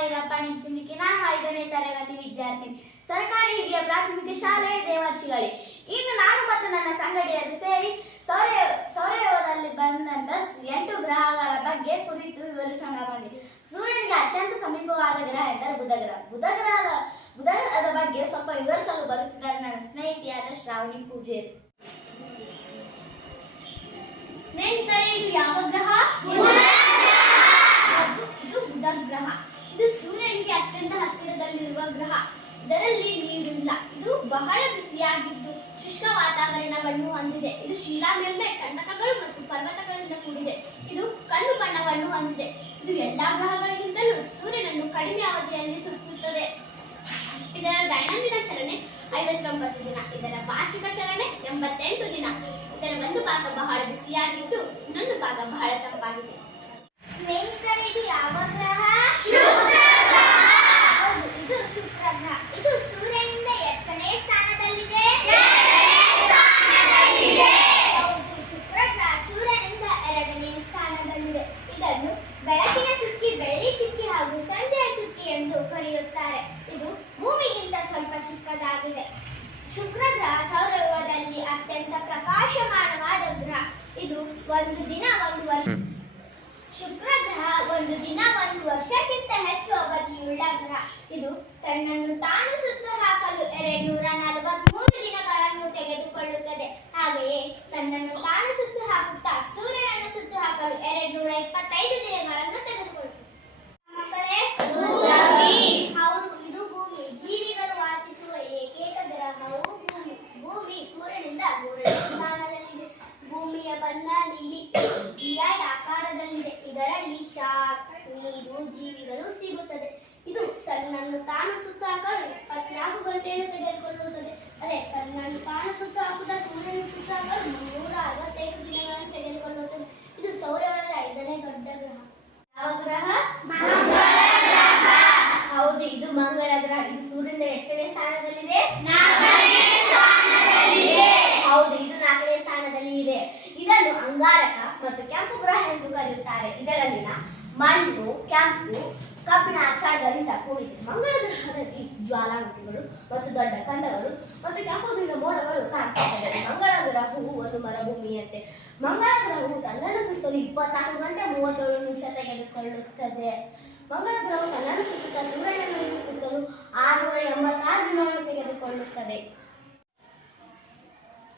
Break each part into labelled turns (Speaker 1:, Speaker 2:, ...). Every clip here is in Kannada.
Speaker 1: ನಾನು ಐದನೇ ತರಗತಿ ವಿದ್ಯಾರ್ಥಿನಿ ಸರ್ಕಾರಿ ಹಿರಿಯ ಪ್ರಾಥಮಿಕ ಶಾಲೆಯ ದೇವರ್ಷಿಗಳೇ. ಇಂದು ನಾನು ಮತ್ತು ನನ್ನ ಸಂಗಡಿಯರು ಸೇರಿ ಸೌರ್ಯ ಸೌರ್ಯದಲ್ಲಿ ಬಂದಂತ ಎಂಟು ಗ್ರಹಗಳ ಬಗ್ಗೆ ಕುರಿತು ವಿವರಿಸೋಣ ಬಂದಿದೆ ಸೂರ್ಯನಿಗೆ ಅತ್ಯಂತ ಸಮೀಪವಾದ ಗ್ರಹ ಎಂದರೆ ಬುಧ ಗ್ರಹ ಬುಧ ಬಗ್ಗೆ ಸ್ವಲ್ಪ ವಿವರಿಸಲು ಬರುತ್ತಿದ್ದಾರೆ ನನ್ನ ಸ್ನೇಹಿತೆಯಾದ ಶ್ರಾವಣಿ ಪೂಜೇರಿ ಸ್ನೇಹಿತರೆ ಇದು ಯಾವ ಗ್ರಹ ಮತ್ತು ಇದು ಬುಧ ಗ್ರಹ ಇದು ಸೂರ್ಯನಿಗೆ ಅತ್ಯಂತ ಗ್ರಹ ಇದರಲ್ಲಿ ನೀರಿಲ್ಲ. ಇದು ಬಹಳ ಬಿಸಿಯಾಗಿದ್ದು ಶುಷ್ಕ ವಾತಾವರಣವನ್ನು ಹೊಂದಿದೆ. ಇದು ಶಿಲಾ ಮೇಲ್ಮೆ ಕಂಟಕಗಳು ಮತ್ತು ಪರ್ವತಗಳಿಂದ ಕೂಡಿದೆ. ಇದು ಕಲ್ಲು ಬಣ್ಣವನ್ನು ಹೊಂದಿದೆ. ಇದು ಎಲ್ಲಾ ಗ್ರಹಗಳಿಗಿಂತಲೂ ಸೂರ್ಯನನ್ನು ಕಡಿಮೆ ಅವಧಿಯಲ್ಲಿ ಸುತ್ತುತ್ತದೆ. ಇದರ ದೈನಂದಿನ ಚಲನೆ ಐವತ್ತೊಂಬತ್ತು ದಿನ ಇದರ ವಾರ್ಷಿಕ ಚಲನೆ ಎಂಬತ್ತೆಂಟು ದಿನ. ಇದರ ಒಂದು ಭಾಗ ಬಹಳ ಬಿಸಿಯಾಗಿದ್ದು ಇನ್ನೊಂದು ಭಾಗ ಬಹಳ ತಂಪಾಗಿದೆ. ಸ್ನೇಹಿತರಿಗೆ ಇದು ಯಾವ ಗ್ರಹ ಹೌದು ಇದು ಶುಕ್ರ ಗ್ರಹ ಇದು ಸೂರ್ಯನಿಂದ ಎಷ್ಟನೇ ಸ್ಥಾನದಲ್ಲಿದೆ ಹೌದು ಶುಕ್ರ ಗ್ರಹ ಸೂರ್ಯನಿಂದ ಎರಡನೇ ಸ್ಥಾನದಲ್ಲಿದೆ ಇದನ್ನು ಬೆಳಕಿನ ಚುಕ್ಕಿ ಬೆಳ್ಳಿ ಚುಕ್ಕಿ ಹಾಗೂ ಸಂಜೆಯ ಚುಕ್ಕಿ ಎಂದು ಕರೆಯುತ್ತಾರೆ ಇದು ಭೂಮಿಗಿಂತ ಸ್ವಲ್ಪ ಚಿಕ್ಕದಾಗಿದೆ ಶುಕ್ರ ಗ್ರಹ ಸೌರವ್ಯೂಹದಲ್ಲಿ ಅತ್ಯಂತ ಪ್ರಕಾಶಮಾನವಾದ ಗ್ರಹ ಇದು ಒಂದು ದಿನ ಒಂದು ವರ್ಷ. ಶುಕ್ರ ಗ್ರಹ ಒಂದು ದಿನ ಒಂದು ವರ್ಷಕ್ಕಿಂತ ಹೆಚ್ಚು ಅವಧಿಯುಳ್ಳ ಗ್ರಹ. ಇದು ತನ್ನನ್ನು ತಾನು ಸುತ್ತು ಹಾಕಲು ಎರಡ್ನೂರ ನಲವತ್ಮೂರು ದಿನಗಳನ್ನು ತೆಗೆದುಕೊಳ್ಳುತ್ತದೆ. ಹಾಗೆಯೇ ತನ್ನನ್ನು ತಾನು ಸುತ್ತು ಹಾಕುತ್ತಾ ಸೂರ್ಯನನ್ನು ಸುತ್ತು ಹಾಕಲು ಎರಡ್ನೂರ ಇಪ್ಪತ್ತೈದು ದಿನಗಳನ್ನು ತೆಗೆದುಕೊಳ್ಳುತ್ತದೆ ಮಕ್ಕಳೇ ಹೌದು ಇದು ಭೂಮಿ ಜೀವಿಗಳು ವಾಸಿಸುವ ಏಕೈಕ ಗ್ರಹವು ಭೂಮಿ ಭೂಮಿ ಸೂರ್ಯನಿಂದ ಮೂರನೇ ಸ್ಥಾನದಲ್ಲಿದೆ ಭೂಮಿಯ ನೀಲಿ ಜಿಯಾಯ್ಡ್ ಆಕಾರದಲ್ಲಿದೆ. ಇದರಲ್ಲಿ ಶಾಕ್, ನೀರು, ಜೀವಿಗಳು ಸಿಗುತ್ತದೆ. ಇದು ತನ್ನನ್ನು ತಾನು ಸುತ್ತಾಕಲು ಇಪ್ಪತ್ನಾಲ್ಕು ಗಂಟೆಯನ್ನು ತೆಗೆದುಕೊಳ್ಳುತ್ತದೆ. ಮತ್ತು ಕೆಂಪು ಗ್ರಹ ಎಂದು ಕರೆಯುತ್ತಾರೆ. ಇದರಲ್ಲಿನ ಮಣ್ಣು, ಕೆಂಪು, ಕಬ್ಬಿಣ ಆಕ್ಸೈಡ್ಗಳಿಂದ ಕೂಡಿದೆ. ಮಂಗಳ ಗ್ರಹದಲ್ಲಿ ಜ್ವಾಲಾಮುಖಿಗಳು ಮತ್ತು ದೊಡ್ಡ ಕಂದಗಳು ಮತ್ತು ಕೆಂಪು ದಿನ ಮೋಡಗಳು ಕಾಣಿಸುತ್ತವೆ. ಮಂಗಳ ಗ್ರಹವು ಒಂದು ಮರುಭೂಮಿಯಂತೆ. ಮಂಗಳ ಗ್ರಹವು ತನ್ನ ಸುತ್ತಲೂ ಇಪ್ಪತ್ನಾಲ್ಕು ಗಂಟೆ ಮೂವತ್ತೇಳು ನಿಮಿಷ ತೆಗೆದುಕೊಳ್ಳುತ್ತದೆ. ಮಂಗಳ ಗ್ರಹವು ತನ್ನ ಸುತ್ತ ಸೂರ್ಯನನ್ನು ಸುತ್ತಲೂ ಆರುನೂರ ಎಂಬತ್ತಾರು ದಿನವನ್ನು ತೆಗೆದುಕೊಳ್ಳುತ್ತದೆ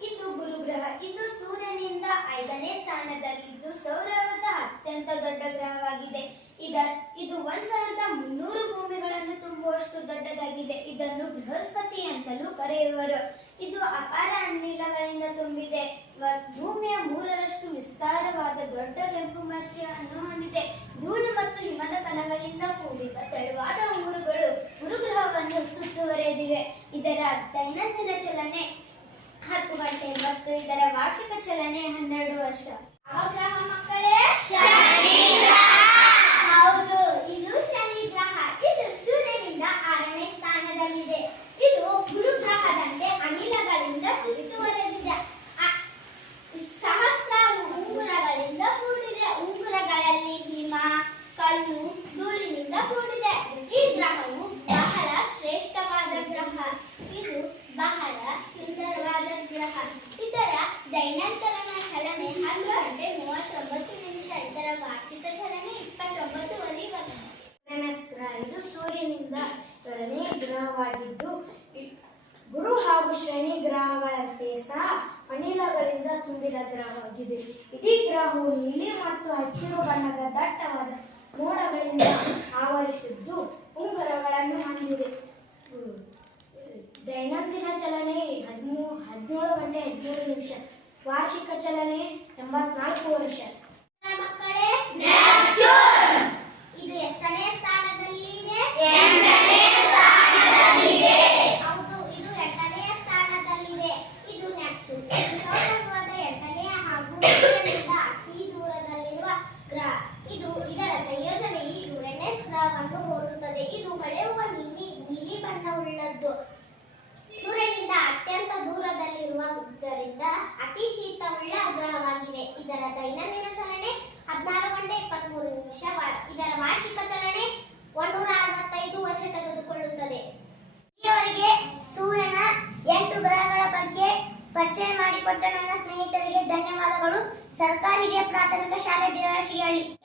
Speaker 1: ಇದು ಗುರುಗ್ರಹ ಇದು ಸೂರ್ಯನಿಂದ ಐದನೇ ಸ್ಥಾನದಲ್ಲಿದ್ದು ಸೌರವದ ಅತ್ಯಂತ ದೊಡ್ಡ ಗ್ರಹವಾಗಿದೆ. ಇದ, ಇದು ಒಂದ್ ಸಾವಿರದ ಮುನ್ನೂರು ಭೂಮಿಗಳನ್ನು ತುಂಬುವಷ್ಟು ದೊಡ್ಡದಾಗಿದೆ. ಇದನ್ನು ಬೃಹಸ್ಪತಿ ಅಂತಲೂ ಕರೆಯುವರು. ಇದು ಅಪಾರ ಅನಿಲಗಳಿಂದ ತುಂಬಿದೆ. ಭೂಮಿಯ ಮೂರರಷ್ಟು ವಿಸ್ತಾರವಾದ ದೊಡ್ಡ ಕೆಂಪು ಮಚ್ಚೆಯನ್ನು ಹೊಂದಿದೆ. ಧೂಳು ಮತ್ತು ಹಿಮದ ಕಣಗಳಿಂದ ಕೂಡಿದ ತೆಳುವಾದ ಊರುಗಳು ಗುರುಗ್ರಹವನ್ನು ಸುತ್ತುವರೆದಿವೆ. ಇದರ ದೈನಂದಿನ ಚಲನೆ ಹತ್ತು ಗಂಟೆ ಮತ್ತು ಇದರ ವಾರ್ಷಿಕ ಚಲನೆ ಹನ್ನೆರಡು ವರ್ಷ. ಅವಗ್ರಹ ಗ್ರಹ ಮಕ್ಕಳೇ ಹೌದು ಇದು ಶನಿ ಗ್ರಹ ಇದು ಸೂರ್ಯನಿಂದ ಆರನೇ ಸ್ಥಾನದಲ್ಲಿದೆ ಇದು ಗುರು ಗ್ರಹದಂತೆ ಅನಿಲಗಳಿಂದ ಸುತ್ತುವರೆದಿದೆ ಅ- ಸಹಸ್ರಾರು ಉಂಗುರಗಳಿಂದ ಕೂಡಿದೆ ಉಂಗುರಗಳಲ್ಲಿ ಹಿಮ ಕಲ್ಲು ಧೂಳಿನಿಂದ ಕೂಡಿದೆ ಈ ಗ್ರಹವು ಬಹಳ ಶ್ರೇಷ್ಠವಾದ ಗ್ರಹ ಇದು ಬಹಳ ಸುಂದರವಾದ ಗ್ರಹ ಇದರ ದೈನಂದಿನ ಚಲನೆ ಹತ್ತು ಗಂಟೆ ಮೂವತ್ತೊಂಬತ್ತು ನಿಮಿಷ ಇದರ ವಾರ್ಷಿಕ ಚಲನೆ ಇಪ್ಪತ್ತೊಂಬತ್ತುವರೆ ವರ್ಷ ಯುರೇನಸ್ ಗ್ರಹ ಇದು ಸೂರ್ಯನಿಂದ ಎರಡನೇ ಗ್ರಹವಾಗಿದ್ದು ಇ- ಗುರು ಹಾಗೂ ಶನಿ ಗ್ರಹಗಳಂತೆ ಸಹ ಅನಿಲಗಳಿಂದ ತುಂಬಿದ ಗ್ರಹವಾಗಿದೆ. ಇಡೀ ಗ್ರಹವು ನೀಲಿ ಮತ್ತು ಹಸಿರು ಬಣ್ಣದ ದಟ್ಟವಾದ ಮೋಡಗಳಿಂದ ಆವರಿಸಿದ್ದು ಉಂಗುರಗಳನ್ನು ಹೊಂದಿದೆ. ದೈನಂದಿನ ಚಲನೆ ಹದಿಮೂ ಹದಿನೇಳು ಗಂಟೆ ಹದಿನೇಳು ನಿಮಿಷ. ವಾರ್ಷಿಕ ಚಲನೆ ಎಂಬತ್ನಾಲ್ಕು ವರ್ಷ ಮಕ್ಕಳೇ ಇದು ಎಷ್ಟನೇ ಸ್ಥಾನದಲ್ಲಿದೆ ಹೌದು ಇದು ಎಂಟನೆಯ ಸ್ಥಾನದಲ್ಲಿದೆ ಇದು ನೆಪ್ಚೂನ್ ಇದು ಸೌರವ್ಯೂಹದ ಎಂಟನೆಯ ಹಾಗೂ ಸೂರ್ಯನಿಂದ ಅತಿ ದೂರದಲ್ಲಿರುವ ಗ್ರಹ ಇದು ಇದರ ಸಂಯೋಜನೆಯು ಯುರೇನಸ್ ಗ್ರಹವನ್ನು ಹೋಲುತ್ತದೆ ಇದು ಹೊಳೆಯುವ ನೀಲಿ ನೀಲಿ ಬಣ್ಣವುಳ್ಳದ್ದು ಸೂರ್ಯನಿಂದ ಅತ್ಯಂತ ದೂರದಲ್ಲಿರುವುದರಿಂದ ಅತಿ ಶೀತವುಳ್ಳ ಗ್ರಹವಾಗಿದೆ. ಇದರ ದೈನಂದಿನ ಚಲನೆ ಹದಿನಾರು ಗಂಟೆ ಇಪ್ಪತ್ಮೂರು ನಿಮಿಷ ವಾ- ಇದರ ವಾರ್ಷಿಕ ಚಲನೆ ಒಂದೂರ ಅರವತ್ತು
Speaker 2: ಪರಿಚಯ ಮಾಡಿಕೊಟ್ಟ ನನ್ನ ಸ್ನೇಹಿತರಿಗೆ ಧನ್ಯವಾದಗಳು. ಸರ್ಕಾರಿ ಹಿರಿಯ ಪ್ರಾಥಮಿಕ ಶಾಲೆ ದೇವರಶಿಹಳ್ಳಿ